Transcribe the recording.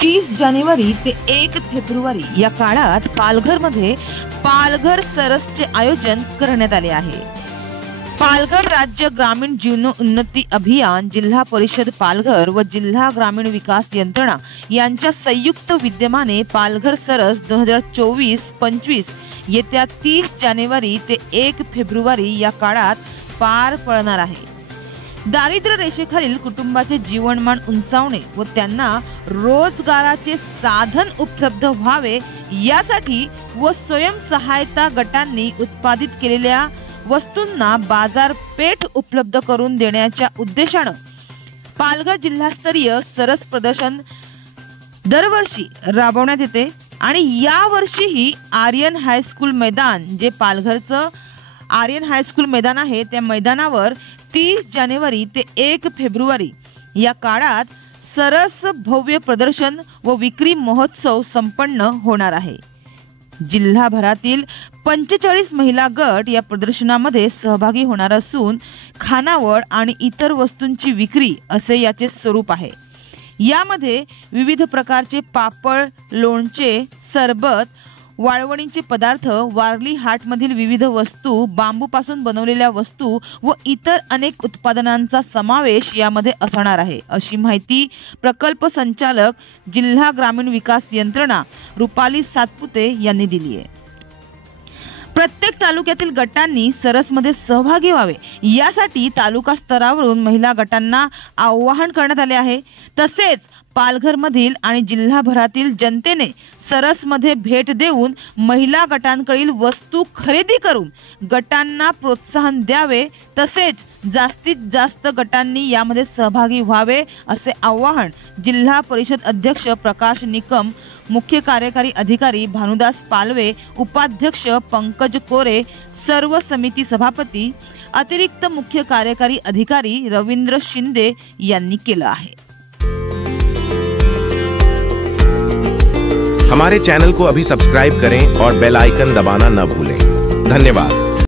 30 जानेवारी ते 1 फेब्रुवारी या काळात पालघरमध्ये पालघर सरसचे आयोजन करण्यात आले आहे। पालघर राज्य ग्रामीण जीवनोन्नती अभियान, जिल्हा परिषद पालघर व जिल्हा ग्रामीण विकास यंत्रणा यांच्या संयुक्त विद्यमाने पालघर सरस 2024-25 येत्या 30 जानेवारी ते 1 फेब्रुवारी या काळात पार पडणार आहे। दारिद्र्य रेषेखालील कुटुंबाचे जीवनमान उंचावणे व त्यांना रोजगाराचे साधन उपलब्ध व्हावे यासाठी व स्वयंसहायता गटांनी उत्पादित केलेल्या वस्तूंना बाजारपेठ उपलब्ध करून देण्याच्या उद्देशाने पालघर जिल्हास्तरीय सरस प्रदर्शन दरवर्षी राबवण्यात येते आणि या वर्षीही आर्यन हायस्कूल मैदान, जे पालघरचं आर्यन हायस्कूल मैदान आहे, त्या मैदानावर 30 जानेवारी ते 1 फेब्रुवारी या काळात सरस भव्य प्रदर्शन व विक्री महोत्सव संपन्न होणार आहे। जिल्हाभरातील 45 महिला गट या प्रदर्शनामध्ये सहभागी होणार असून खानावळ आणि इतर वस्तूंची विक्री असे याचे स्वरूप आहे। यामध्ये विविध प्रकारचे पापड, लोणचे, सरबत, वाळवणीचे पदार्थ, वारली हाटमधील विविध वस्तू, बांबूपासून बनवलेल्या वस्तू व इतर अनेक उत्पादनांचा समावेश यामध्ये असणार आहे, अशी माहिती प्रकल्प संचालक जिल्हा ग्रामीण विकास यंत्रणा रुपाली सातपुते यांनी दिली आहे। प्रत्येक तालुक्यातील गटांनी सरसमध्ये सहभागी व्हावे यासाठी तालुका स्तरावरून महिला गटांना आवाहन करण्यात आले आहे। तसेच पालघरमधील आणि जिल्हाभरातील जनतेने सरसमध्ये भेट देऊन महिला गटांकडील वस्तू खरेदी करून गटांना प्रोत्साहन द्यावे, तसेच जास्तीत जास्त गटांनी यामध्ये सहभागी व्हावे असे आवाहन जिल्हा परिषद अध्यक्ष प्रकाश निकम, मुख्य कार्यकारी अधिकारी भानुदास पालवे, उपाध्यक्ष पंकज कोरे, सर्व समिती सभापती, अतिरिक्त मुख्य कार्यकारी अधिकारी रवींद्र शिंदे यांनी केलं आहे। हमारे चैनल को अभी सब्सक्राइब करें और बेल आइकन दबाना न भूलें। धन्यवाद।